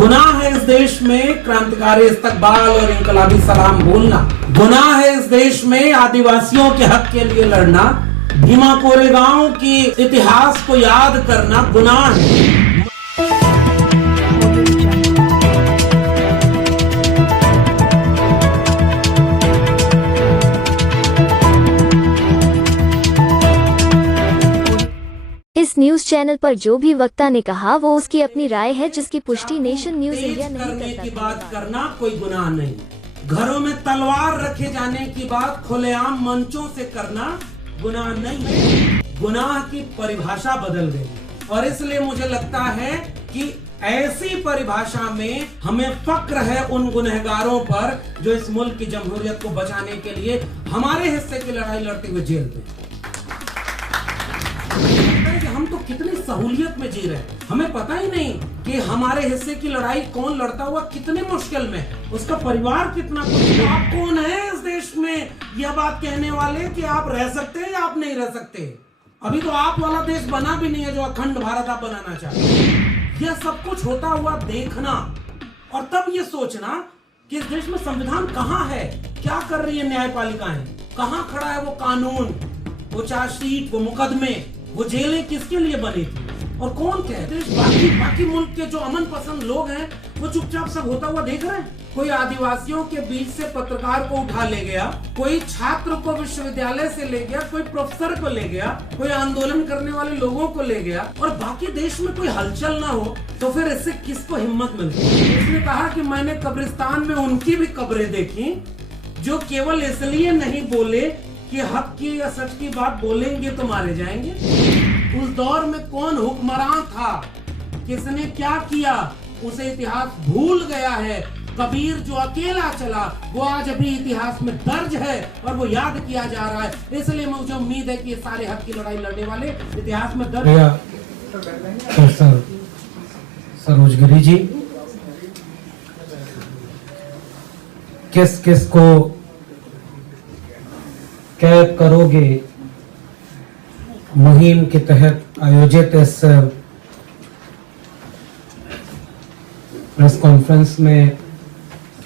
गुनाह है इस देश में क्रांतिकारी इस्तकबाल और इनकलाबी सलाम बोलना। गुनाह है इस देश में आदिवासियों के हक के लिए लड़ना। भीमा कोरेगांव की इतिहास को याद करना गुनाह है। इस न्यूज चैनल पर जो भी वक्ता ने कहा वो उसकी अपनी राय है, जिसकी पुष्टि नेशन न्यूज इंडिया नहीं करने करता। की बात करना कोई गुनाह नहीं। घरों में तलवार रखे जाने की बात खुलेआम मंचों से करना गुनाह नहीं है। गुनाह की परिभाषा बदल गई और इसलिए मुझे लगता है कि ऐसी परिभाषा में हमें फक्र है उन गुनहगारों पर जो इस मुल्क की जमहूरियत को बचाने के लिए हमारे हिस्से की लड़ाई लड़ते हुए जेल में। हम तो कितनी सहूलियत में जी रहे हैं, हमें पता ही नहीं कि हमारे हिस्से की लड़ाई कौन लड़ता हुआ कितनी मुश्किल में, उसका परिवार कितना कुछ। आप कौन है इस देश में यह बात कहने वाले कि आप रह सकते हैं या आप नहीं रह सकते? अभी तो आप वाला देश बना भी नहीं है जो अखंड भारत आप बनाना चाहते हैं। यह सब कुछ होता हुआ देखना और तब यह सोचना कि इस देश में संविधान कहाँ है, क्या कर रही है न्यायपालिकाएं, कहाँ खड़ा है वो कानून, वो चार्जशीट, वो मुकदमे, वो जेलें किसके लिए बनी थी और कौन कह रहे? बाकी मुल्क के जो अमन पसंद लोग हैं वो चुपचाप सब होता हुआ देख रहे हैं। कोई आदिवासियों के बीच से पत्रकार को उठा ले गया, कोई छात्र को विश्वविद्यालय से ले गया, कोई प्रोफेसर को ले गया, कोई आंदोलन करने वाले लोगों को ले गया और बाकी देश में कोई हलचल ना हो, तो फिर इससे किसको हिम्मत मिलती? उसने कहा कि मैंने कब्रिस्तान में उनकी भी कब्रें देखी जो केवल इसलिए नहीं बोले कि हक की या सच की बात बोलेंगे तो मारे जाएंगे। उस दौर में कौन हुक्मरान था, किसने क्या किया, उसे इतिहास भूल गया है। कबीर जो अकेला चला वो आज अभी इतिहास में दर्ज है और वो याद किया जा रहा है। इसलिए मुझे उम्मीद है कि ये सारे हक की लड़ाई लड़ने वाले इतिहास में दर्ज। सरोजगिरी जी, किस किस को कैद करोगे मुहिम के तहत आयोजित इस प्रेस कॉन्फ्रेंस में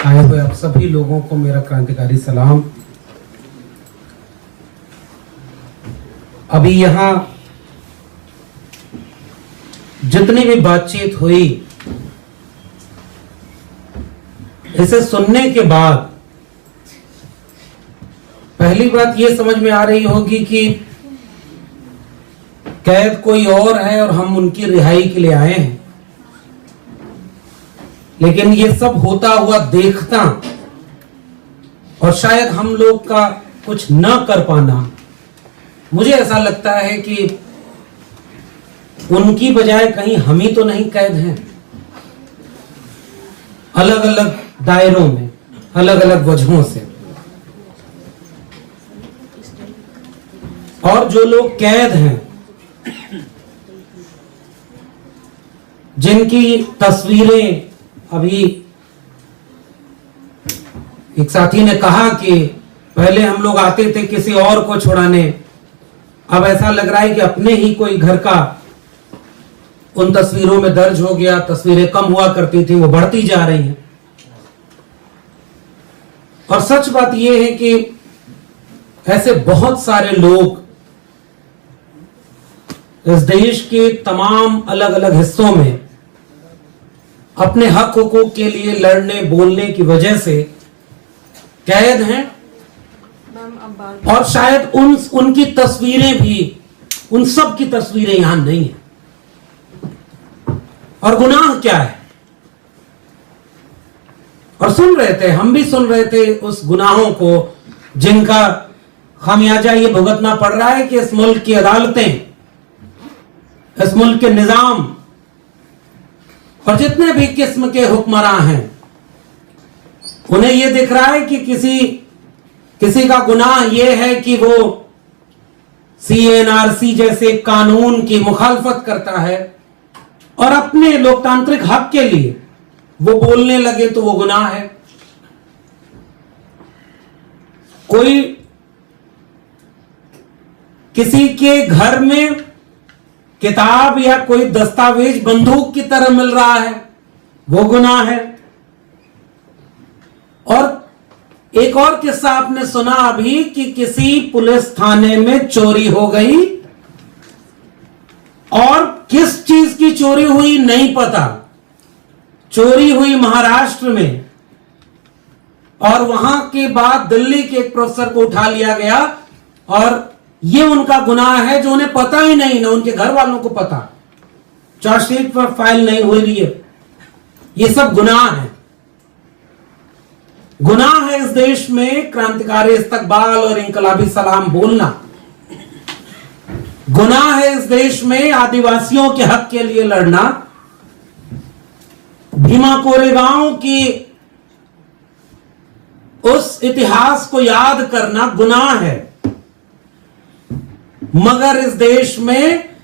आए हुए आप सभी लोगों को मेरा क्रांतिकारी सलाम। अभी यहां जितनी भी बातचीत हुई, इसे सुनने के बाद पहली बात यह समझ में आ रही होगी कि कैद कोई और है और हम उनकी रिहाई के लिए आए हैं। लेकिन ये सब होता हुआ देखता और शायद हम लोग का कुछ न कर पाना, मुझे ऐसा लगता है कि उनकी बजाय कहीं हम ही तो नहीं कैद हैं, अलग अलग दायरों में, अलग अलग वजहों से। और जो लोग कैद हैं, जिनकी तस्वीरें अभी एक साथी ने कहा कि पहले हम लोग आते थे किसी और को छुड़ाने, अब ऐसा लग रहा है कि अपने ही कोई घर का उन तस्वीरों में दर्ज हो गया। तस्वीरें कम हुआ करती थी, वो बढ़ती जा रही हैं। और सच बात यह है कि ऐसे बहुत सारे लोग इस देश के तमाम अलग अलग हिस्सों में अपने हक हुकूक के लिए लड़ने बोलने की वजह से कैद हैं और शायद उनकी तस्वीरें भी, उन सब की तस्वीरें यहां नहीं है। और गुनाह क्या है? और सुन रहे थे, हम भी सुन रहे थे उस गुनाहों को जिनका खामियाजा ये भुगतना पड़ रहा है कि इस मुल्क की अदालतें, इस मुल्क के निजाम और जितने भी किस्म के हुक्मरान हैं, उन्हें यह दिख रहा है कि किसी का गुनाह यह है कि वो CNRC जैसे कानून की मुखालफत करता है और अपने लोकतांत्रिक हक के लिए वो बोलने लगे तो वो गुनाह है। कोई किसी के घर में किताब या कोई दस्तावेज बंदूक की तरह मिल रहा है वो गुनाह है। और एक और किस्सा आपने सुना अभी कि किसी पुलिस थाने में चोरी हो गई और किस चीज की चोरी हुई नहीं पता। चोरी हुई महाराष्ट्र में और वहां के बाद दिल्ली के एक प्रोफेसर को उठा लिया गया और ये उनका गुनाह है जो उन्हें पता ही नहीं, ना उनके घर वालों को पता, चार्जशीट पर फाइल नहीं हुई रही है। ये सब गुनाह है। गुनाह है इस देश में क्रांतिकारी इस्तकबाल और इंकलाबी सलाम बोलना। गुनाह है इस देश में आदिवासियों के हक के लिए लड़ना। भीमा कोरेगांव की उस इतिहास को याद करना गुनाह है, मगर इस देश में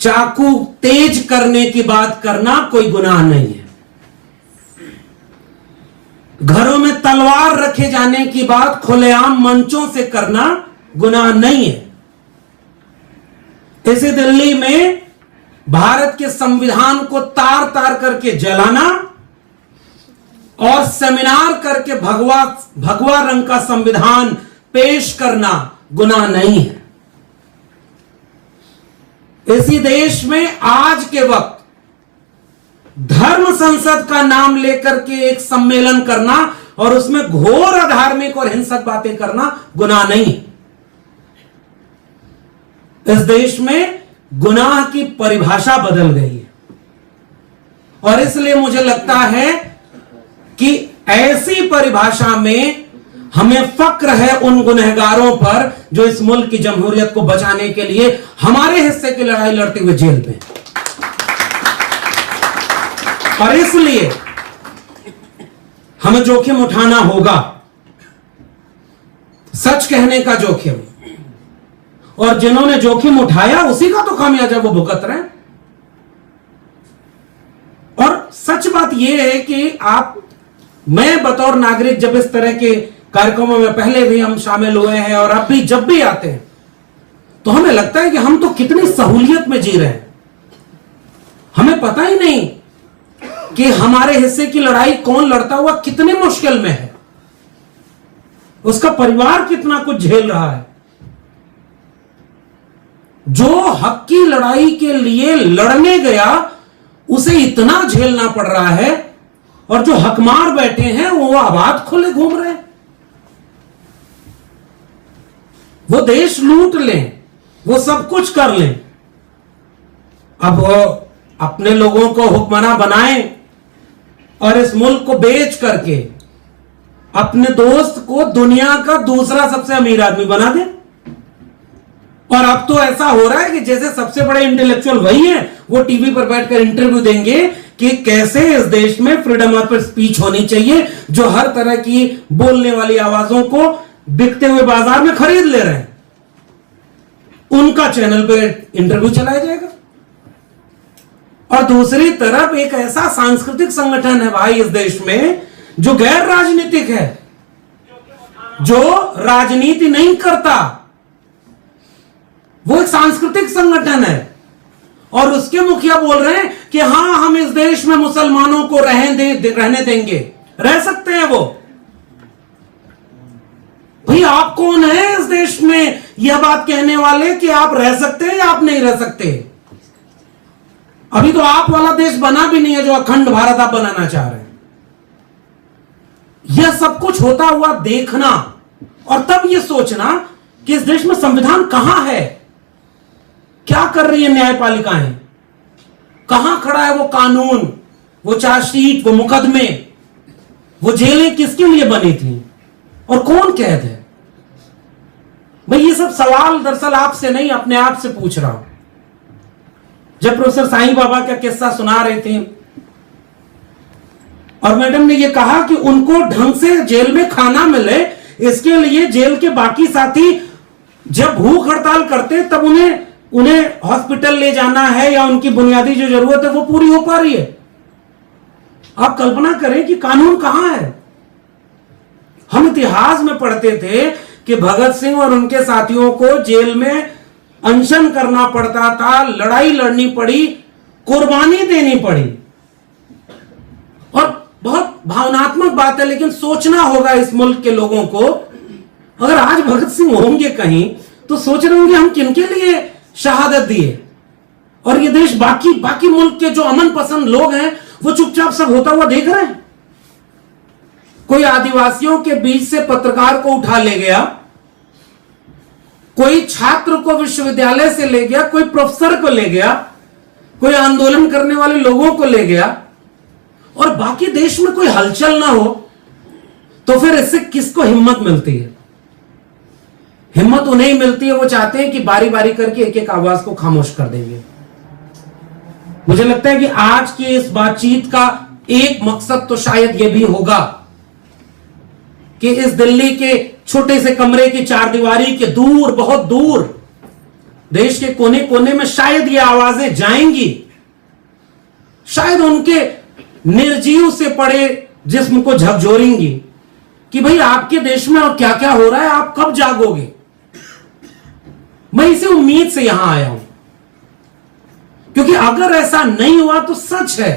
चाकू तेज करने की बात करना कोई गुनाह नहीं है। घरों में तलवार रखे जाने की बात खुलेआम मंचों से करना गुनाह नहीं है। इसी दिल्ली में भारत के संविधान को तार तार करके जलाना और सेमिनार करके भगवा रंग का संविधान पेश करना गुनाह नहीं है। इसी देश में आज के वक्त धर्म संसद का नाम लेकर के एक सम्मेलन करना और उसमें घोर अधार्मिक और हिंसक बातें करना गुनाह नहीं है। इस देश में गुनाह की परिभाषा बदल गई है और इसलिए मुझे लगता है कि ऐसी परिभाषा में हमें फक्र है उन गुनहगारों पर जो इस मुल्क की जमहूरियत को बचाने के लिए हमारे हिस्से की लड़ाई लड़ते हुए जेल में। और इसलिए हमें जोखिम उठाना होगा, सच कहने का जोखिम, और जिन्होंने जोखिम उठाया उसी का तो खामियाजा वो भुगत रहे हैं। और सच बात यह है कि मैं बतौर नागरिक जब इस तरह के कार्यक्रमों में पहले भी हम शामिल हुए हैं और अब भी जब भी आते हैं तो हमें लगता है कि हम तो कितनी सहूलियत में जी रहे हैं। हमें पता ही नहीं कि हमारे हिस्से की लड़ाई कौन लड़ता हुआ कितनी मुश्किल में है, उसका परिवार कितना कुछ झेल रहा है। जो हक की लड़ाई के लिए लड़ने गया उसे इतना झेलना पड़ रहा है और जो हकमार बैठे हैं वो आबाद खुले घूम रहे हैं। वो देश लूट लें, वो सब कुछ कर लें, अब वो अपने लोगों को हुक्मरान बनाएं और इस मुल्क को बेच करके अपने दोस्त को दुनिया का दूसरा सबसे अमीर आदमी बना दे। और अब तो ऐसा हो रहा है कि जैसे सबसे बड़े इंटेलेक्चुअल वही हैं, वो टीवी पर बैठकर इंटरव्यू देंगे कि कैसे इस देश में फ्रीडम ऑफ स्पीच होनी चाहिए, जो हर तरह की बोलने वाली आवाजों को बिकते हुए बाजार में खरीद ले रहे हैं। उनका चैनल पे इंटरव्यू चलाया जाएगा। और दूसरी तरफ एक ऐसा सांस्कृतिक संगठन है भाई इस देश में जो गैर राजनीतिक है, जो राजनीति नहीं करता, वो एक सांस्कृतिक संगठन है और उसके मुखिया बोल रहे हैं कि हां हम इस देश में मुसलमानों को रहने देंगे। रह सकते हैं वो। भाई आप कौन है इस देश में यह बात कहने वाले कि आप रह सकते हैं या आप नहीं रह सकते? अभी तो आप वाला देश बना भी नहीं है जो अखंड भारत आप बनाना चाह रहे हैं। यह सब कुछ होता हुआ देखना और तब यह सोचना कि इस देश में संविधान कहां है, क्या कर रही है न्यायपालिकाएं, कहां खड़ा है वो कानून, वो चार्जशीट, वो मुकदमे, वो जेलें किसके लिए बनी थी और कौन कैद है। भाई ये सब सवाल दरअसल आपसे नहीं अपने आप से पूछ रहा हूं। जब प्रोफेसर साईं बाबा का किस्सा सुना रहे थे और मैडम ने ये कहा कि उनको ढंग से जेल में खाना मिले, इसके लिए जेल के बाकी साथी जब भूख हड़ताल करते तब उन्हें हॉस्पिटल ले जाना है या उनकी बुनियादी जो जरूरत है वो पूरी हो पा रही है। आप कल्पना करें कि कानून कहां है। हम इतिहास में पढ़ते थे कि भगत सिंह और उनके साथियों को जेल में अनशन करना पड़ता था, लड़ाई लड़नी पड़ी, कुर्बानी देनी पड़ी। भावनात्मक बात है, लेकिन सोचना होगा इस मुल्क के लोगों को। अगर आज भगत सिंह होंगे कहीं तो सोच रहे होंगे हम किनके लिए शहादत दिए, और ये देश बाकी मुल्क के जो अमन पसंद लोग हैं वो चुपचाप सब होता हुआ देख रहे हैं। कोई आदिवासियों के बीच से पत्रकार को उठा ले गया, कोई छात्र को विश्वविद्यालय से ले गया, कोई प्रोफेसर को ले गया, कोई आंदोलन करने वाले लोगों को ले गया, और बाकी देश में कोई हलचल ना हो, तो फिर इससे किसको हिम्मत मिलती है? हिम्मत उन्हें मिलती है, वो चाहते हैं कि बारी बारी करके एक एक आवाज को खामोश कर देंगे। मुझे लगता है कि आज की इस बातचीत का एक मकसद तो शायद यह भी होगा कि इस दिल्ली के छोटे से कमरे की चारदीवारी के दूर, बहुत दूर, देश के कोने कोने में शायद ये आवाजें जाएंगी, शायद उनके निर्जीव से पड़े जिस्म को झकझोरेंगी कि भाई आपके देश में और क्या क्या हो रहा है, आप कब जागोगे। मैं इसे उम्मीद से यहां आया हूं, क्योंकि अगर ऐसा नहीं हुआ तो सच है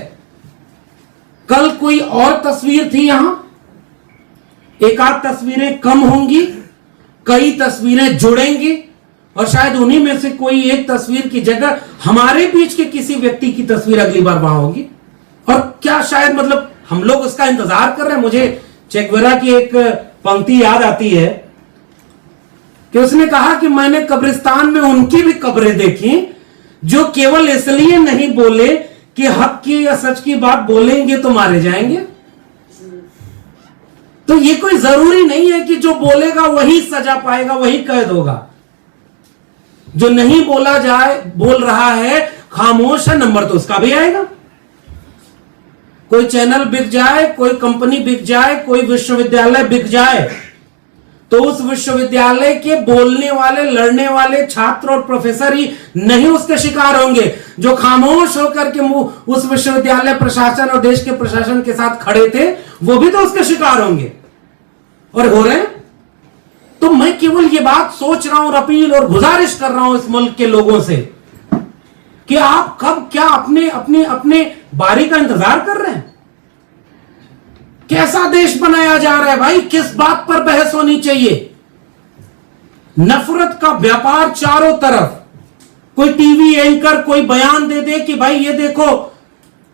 कल कोई और तस्वीर थी यहां, एक आध तस्वीरें कम होंगी, कई तस्वीरें जुड़ेंगी, और शायद उन्हीं में से कोई एक तस्वीर की जगह हमारे बीच के किसी व्यक्ति की तस्वीर अगली बार वहां होगी। और क्या शायद मतलब हम लोग उसका इंतजार कर रहे हैं। मुझे चेगवेरा की एक पंक्ति याद आती है कि उसने कहा कि मैंने कब्रिस्तान में उनकी भी कब्रें देखी जो केवल इसलिए नहीं बोले कि हक की या सच की बात बोलेंगे तो मारे जाएंगे। तो ये कोई जरूरी नहीं है कि जो बोलेगा वही सजा पाएगा, वही कैद होगा। जो नहीं बोल रहा है, खामोश है, नंबर तो उसका भी आएगा। कोई चैनल बिक जाए, कोई कंपनी बिक जाए, कोई विश्वविद्यालय बिक जाए, तो उस विश्वविद्यालय के बोलने वाले, लड़ने वाले छात्र और प्रोफेसर ही नहीं उसके शिकार होंगे। जो खामोश होकर के उस विश्वविद्यालय प्रशासन और देश के प्रशासन के साथ खड़े थे, वो भी तो उसके शिकार होंगे और हो रहे हैं। तो मैं केवल ये बात सोच रहा हूं और अपील और गुजारिश कर रहा हूं इस मुल्क के लोगों से कि आप कब क्या अपने बारी का इंतजार कर रहे हैं। कैसा देश बनाया जा रहा है भाई, किस बात पर बहस होनी चाहिए। नफरत का व्यापार चारों तरफ। कोई टीवी एंकर कोई बयान दे दे कि भाई ये देखो,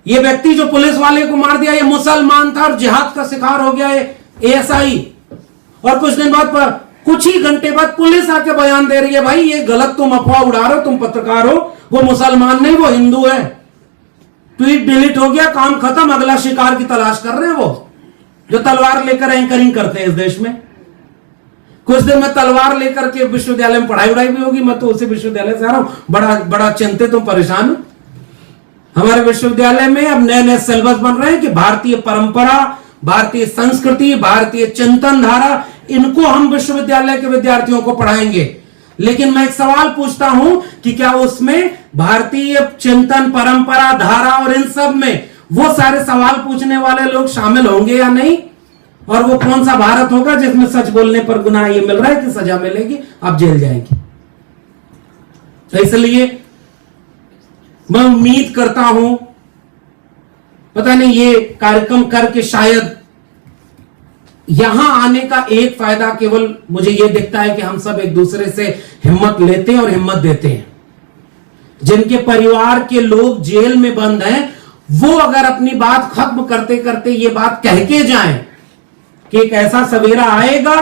ये व्यक्ति जो पुलिस वाले को मार दिया ये मुसलमान था और जिहाद का शिकार हो गया है एएसआई, और कुछ दिन बाद, कुछ ही घंटे बाद पुलिस आके बयान दे रही है भाई ये गलत, तुम अफवाह उड़ा रहे हो, तुम पत्रकार हो, वो मुसलमान नहीं वो हिंदू है। ट्वीट डिलीट हो गया, काम खत्म, अगला शिकार की तलाश कर रहे हैं वो जो तलवार लेकर एंकरिंग करते हैं इस देश में। कुछ दिन में तलवार लेकर के विश्वविद्यालय में पढ़ाई उड़ाई भी होगी। मैं तो उसी विश्वविद्यालय से आ रहा हूं, बड़ा चिंतित हूं, परेशान हूं। हमारे विश्वविद्यालय में अब नए नए सिलेबस बन रहे हैं कि भारतीय परंपरा, भारतीय संस्कृति, भारतीय चिंतन धारा, इनको हम विश्वविद्यालय के विद्यार्थियों को पढ़ाएंगे। लेकिन मैं एक सवाल पूछता हूं कि क्या उसमें भारतीय चिंतन, परंपरा, धारा और इन सब में वो सारे सवाल पूछने वाले लोग शामिल होंगे या नहीं? और वो कौन सा भारत होगा जिसमें सच बोलने पर गुनाह ये मिल रहा है कि सजा मिलेगी, आप जेल जाएंगे। तो इसलिए मैं उम्मीद करता हूं, पता नहीं ये कार्यक्रम करके शायद यहां आने का एक फायदा केवल मुझे यह दिखता है कि हम सब एक दूसरे से हिम्मत लेते हैं और हिम्मत देते हैं। जिनके परिवार के लोग जेल में बंद हैं, वो अगर अपनी बात खत्म करते करते ये बात कह के जाएं कि एक ऐसा सवेरा आएगा,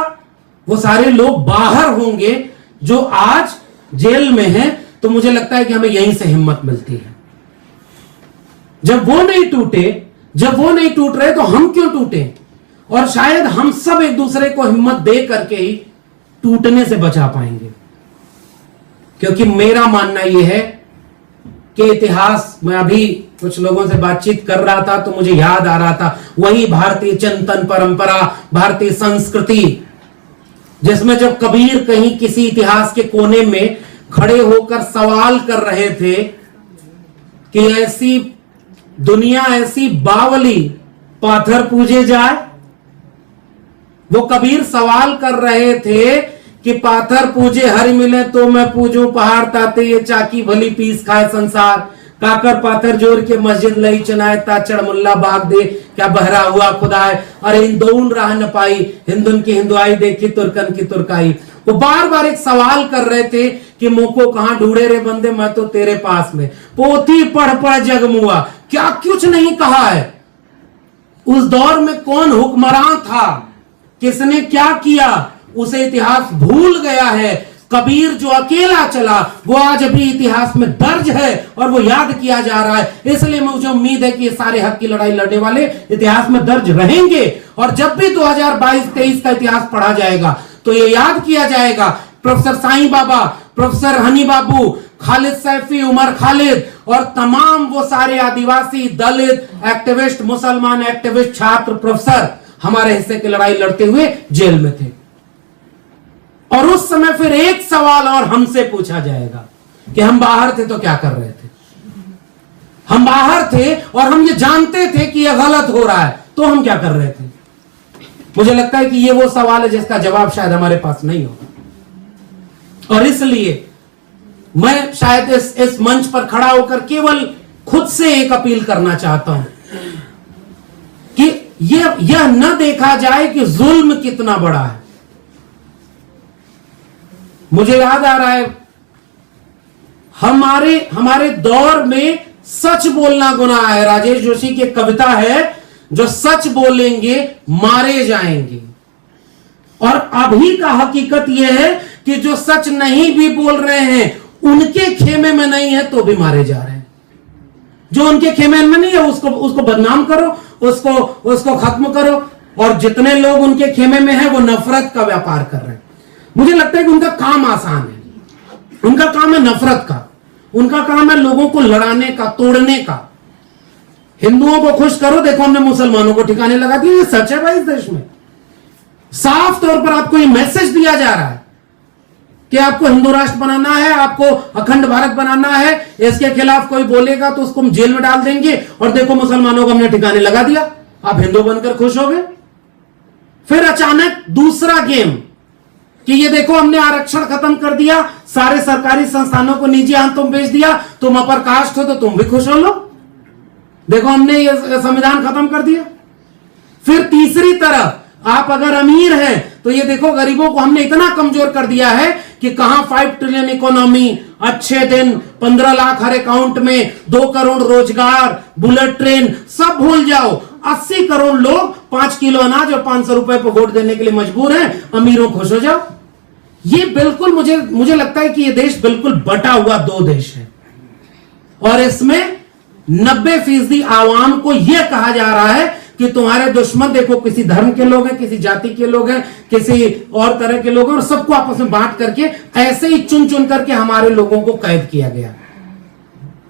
वो सारे लोग बाहर होंगे जो आज जेल में हैं, तो मुझे लगता है कि हमें यहीं से हिम्मत मिलती है। जब वो नहीं टूट रहे तो हम क्यों टूटे? और शायद हम सब एक दूसरे को हिम्मत दे करके ही टूटने से बचा पाएंगे। क्योंकि मेरा मानना यह है कि इतिहास, मैं अभी कुछ लोगों से बातचीत कर रहा था तो मुझे याद आ रहा था वही भारतीय चिंतन परंपरा, भारतीय संस्कृति, जिसमें जब कबीर कहीं किसी इतिहास के कोने में खड़े होकर सवाल कर रहे थे कि ऐसी दुनिया, ऐसी बावली पाथर पूजे जाए, वो कबीर सवाल कर रहे थे कि पाथर पूजे हरि मिले तो मैं पूजू, पहाड़ ताते ये चाकी भली पीस खाए संसार, काकर पाथर जोर के मस्जिद लई चनाए ताचड़ मुल्ला बाग दे क्या बहरा हुआ खुदाए, अरे इन दोन राह न पाई हिंदुन की हिंदुआई देखी तुर्कन की तुर्काई। वो बार बार एक सवाल कर रहे थे कि मोको कहां ढूंढे रे बंदे, मैं तो तेरे पास में। पोथी पढ़ पढ़ जगमुआ, क्या कुछ नहीं कहा है। उस दौर में कौन हुक्मरान था, किसने क्या किया, उसे इतिहास भूल गया है। कबीर जो अकेला चला वो आज भी इतिहास में दर्ज है और वो याद किया जा रहा है। इसलिए मुझे उम्मीद है कि ये सारे हक की लड़ाई लड़ने वाले इतिहास में दर्ज रहेंगे और जब भी 2022-23 का इतिहास पढ़ा जाएगा तो ये याद किया जाएगा प्रोफेसर साईं बाबा, प्रोफेसर हनी बाबू, खालिद सैफी, उमर खालिद और तमाम वो सारे आदिवासी, दलित एक्टिविस्ट, मुसलमान एक्टिविस्ट, छात्र, प्रोफेसर हमारे हिस्से की लड़ाई लड़ते हुए जेल में थे। और उस समय फिर एक सवाल और हमसे पूछा जाएगा कि हम बाहर थे तो क्या कर रहे थे। हम बाहर थे और हम ये जानते थे कि यह गलत हो रहा है तो हम क्या कर रहे थे। मुझे लगता है कि ये वो सवाल है जिसका जवाब शायद हमारे पास नहीं होगा। और इसलिए मैं शायद इस मंच पर खड़ा होकर केवल खुद से एक अपील करना चाहता हूं कि यह न देखा जाए कि जुल्म कितना बड़ा है। मुझे याद आ रहा है हमारे दौर में सच बोलना गुनाह है। राजेश जोशी की एक कविता है, जो सच बोलेंगे मारे जाएंगे। और अभी का हकीकत यह है कि जो सच नहीं भी बोल रहे हैं उनके खेमे में नहीं है तो भी मारे जा रहे हैं। जो उनके खेमे में नहीं है उसको बदनाम करो, उसको खत्म करो। और जितने लोग उनके खेमे में हैं वो नफरत का व्यापार कर रहे हैं। मुझे लगता है कि उनका काम आसान है। उनका काम है नफरत का, उनका काम है लोगों को लड़ाने का, तोड़ने का। हिंदुओं को खुश करो, देखो हमने मुसलमानों को ठिकाने लगा दिए। ये सच है भाई। इस देश में साफ तौर पर आपको ये मैसेज दिया जा रहा है कि आपको हिंदू राष्ट्र बनाना है, आपको अखंड भारत बनाना है। इसके खिलाफ कोई बोलेगा तो उसको हम जेल में डाल देंगे। और देखो मुसलमानों को हमने ठिकाने लगा दिया, आप हिंदू बनकर खुश हो गए। फिर अचानक दूसरा गेम कि ये देखो हमने आरक्षण खत्म कर दिया, सारे सरकारी संस्थानों को निजी हाथों में बेच दिया, तुम अपर कास्ट हो तो तुम भी खुश हो लो, देखो हमने ये संविधान खत्म कर दिया। फिर तीसरी तरफ आप अगर अमीर हैं तो ये देखो गरीबों को हमने इतना कमजोर कर दिया है कि कहां 5 ट्रिलियन इकोनॉमी, अच्छे दिन, 15 लाख हर अकाउंट में, 2 करोड़ रोजगार, बुलेट ट्रेन, सब भूल जाओ। 80 करोड़ लोग 5 किलो अनाज और 500 रुपए पर वोट देने के लिए मजबूर हैं, अमीरों खुश हो जाओ। ये बिल्कुल मुझे लगता है कि ये देश बिल्कुल बटा हुआ 2 देश है और इसमें 90% आवाम को यह कहा जा रहा है कि तुम्हारे दुश्मन देखो किसी धर्म के लोग हैं, किसी जाति के लोग हैं, किसी और तरह के लोग हैं और सबको आपस में बांट करके ऐसे ही चुन चुन करके हमारे लोगों को कैद किया गया।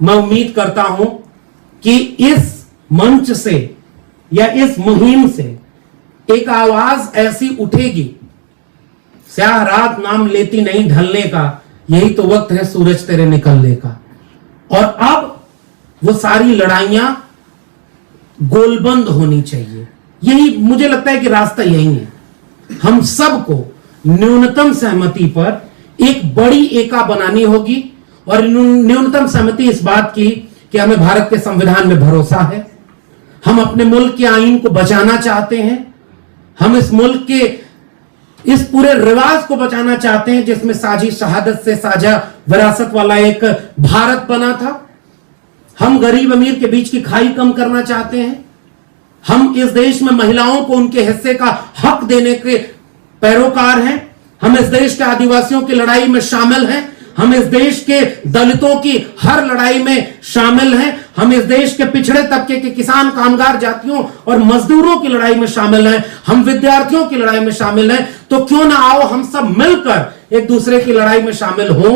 मैं उम्मीद करता हूं कि इस मंच से या इस मुहिम से एक आवाज ऐसी उठेगी, स्याह रात नाम लेती नहीं ढलने का, यही तो वक्त है सूरज तेरे निकलने का। और अब वो सारी लड़ाइयां गोलबंद होनी चाहिए। यही मुझे लगता है कि रास्ता यही है। हम सबको न्यूनतम सहमति पर एक बड़ी एका बनानी होगी और न्यूनतम सहमति इस बात की कि हमें भारत के संविधान में भरोसा है, हम अपने मुल्क के आईन को बचाना चाहते हैं, हम इस मुल्क के इस पूरे रिवाज को बचाना चाहते हैं जिसमें साझी शहादत से साझा विरासत वाला एक भारत बना था। हम गरीब अमीर के बीच की खाई कम करना चाहते हैं। हम इस देश में महिलाओं को उनके हिस्से का हक देने के पैरोकार हैं। हम इस देश के आदिवासियों की लड़ाई में शामिल हैं। हम इस देश के दलितों की हर लड़ाई में शामिल हैं। हम इस देश के पिछड़े तबके के किसान, कामगार जातियों और मजदूरों की लड़ाई में शामिल हैं। हम विद्यार्थियों की लड़ाई में शामिल हैं। तो क्यों ना आओ हम सब मिलकर एक दूसरे की लड़ाई में शामिल हों।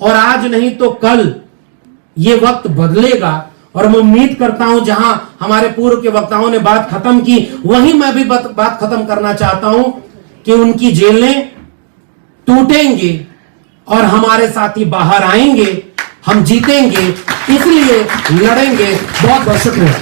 और आज नहीं तो कल ये वक्त बदलेगा और मैं उम्मीद करता हूं जहां हमारे पूर्व के वक्ताओं ने बात खत्म की वहीं मैं भी बात खत्म करना चाहता हूं कि उनकी जेलें टूटेंगी और हमारे साथी बाहर आएंगे, हम जीतेंगे, इसलिए लड़ेंगे। बहुत बहुत शुक्रिया।